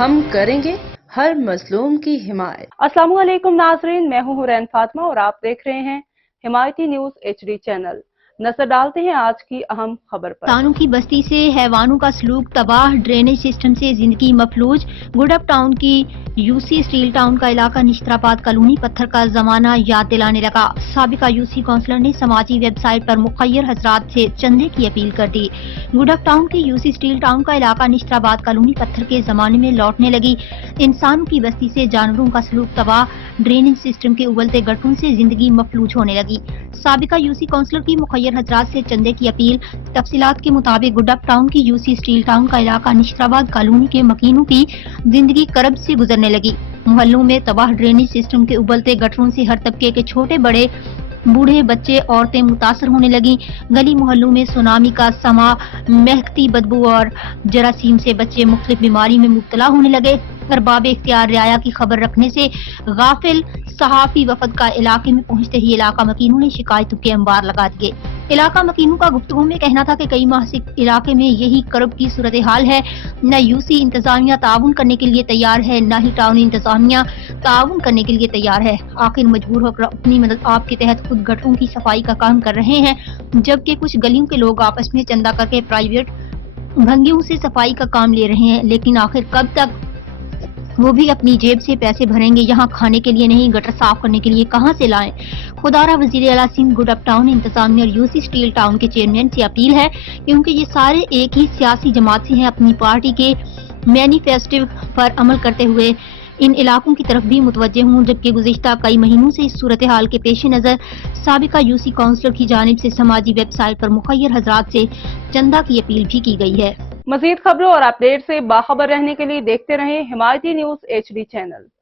ہم کریں گے ہر مظلوم کی حمایت۔ السلام علیکم ناظرین، میں ہوں حورین فاطمہ اور آپ دیکھ رہے ہیں حمایتی نیوز HD چینل۔ نظر ڈالتے ہیں آج کی اہم خبر پر۔ انسانوں کی بستی سے حیوانوں کا سلوک تباہ، ڈرینیج سسٹم سے زندگی مفلوج۔ گڈ اپ ٹاؤن کی UC اسٹیل ٹاؤن کا علاقہ نشترآباد کالونی پتھر کا زمانہ یاد دلانے لگا۔ سابقہ UC کونسلر نے سماجی ویب سائٹ پر مخیر حضرات سے چندے کی اپیل کر دی۔ گڈ اپ ٹاؤن کی UC اسٹیل ٹاؤن کا علاقہ نشترآباد کالونی پتھر کے زمانے میں لوٹنے لگی۔ انسانوں کی بستی سے جانوروں کا سلوک تباہ، ڈرینیج سسٹم کے ابلتے گٹروں سے زندگی مفلوج ہونے لگی۔ سابقہ UC کونسلر کی مخیر حضرات سے چندے کی اپیل۔ تفصیلات کے مطابق گڈ اپ ٹاؤن کی UC اسٹیل ٹاؤن کا علاقہ نشترآباد کالونی کے مکینوں کی زندگی کرب سے گزرنے لگی۔ محلوں میں تباہ ڈرینیج سسٹم کے ابلتے گٹروں سے ہر طبقے کے چھوٹے بڑے، بوڑھے، بچے، عورتیں متاثر ہونے لگیں۔ گلی محلوں میں سونامی کا سما، مہکتی بدبو اور جراثیم سے بچے مختلف بیماری میں مبتلا ہونے لگے۔ ارباب اختیار رعایا کی خبر رکھنے سے غافل صحافی وفد کا علاقے میں پہنچتے ہی علاقہ مکینوں نے شکایتوں کے انبار لگا دیے۔ علاقہ مکینوں کا گفتگو میں کہنا تھا کہ کئی ماہ سے علاقے میں یہی کرب کی صورتحال ہے۔ نہ UC انتظامیہ تعاون کرنے کے لیے تیار ہے، نہ ہی ٹاؤن انتظامیہ تعاون کرنے کے لیے تیار ہے۔ آخر مجبور ہو کر اپنی مدد آپ کے تحت خود گٹروں کی صفائی کا کام کر رہے ہیں، جبکہ کچھ گلیوں کے لوگ آپس میں چندہ کر کے پرائیویٹ بھنگیوں سے صفائی کا کام لے رہے ہیں، لیکن آخر کب تک وہ بھی اپنی جیب سے پیسے بھریں گے؟ یہاں کھانے کے لیے نہیں، گٹر صاف کرنے کے لیے کہاں سے لائیں؟ خدارہ وزیر اعلیٰ سندھ گڈ اپ ٹاؤن انتظامیہ اور UC اسٹیل ٹاؤن کے چیئرمین سے اپیل ہے، کیونکہ یہ سارے ایک ہی سیاسی جماعت سے ہیں، اپنی پارٹی کے مینیفیسٹو پر عمل کرتے ہوئے ان علاقوں کی طرف بھی متوجہ ہوں، جبکہ گزشتہ کئی مہینوں سے اس صورتحال کے پیش نظر سابقہ UC کونسلر کی جانب سے سماجی ویب سائٹ پر مخیر حضرات سے چندہ کی اپیل بھی کی گئی ہے۔ مزید خبروں اور اپڈیٹ سے باخبر رہنے کے لیے دیکھتے رہیں حمایتی نیوز HD چینل۔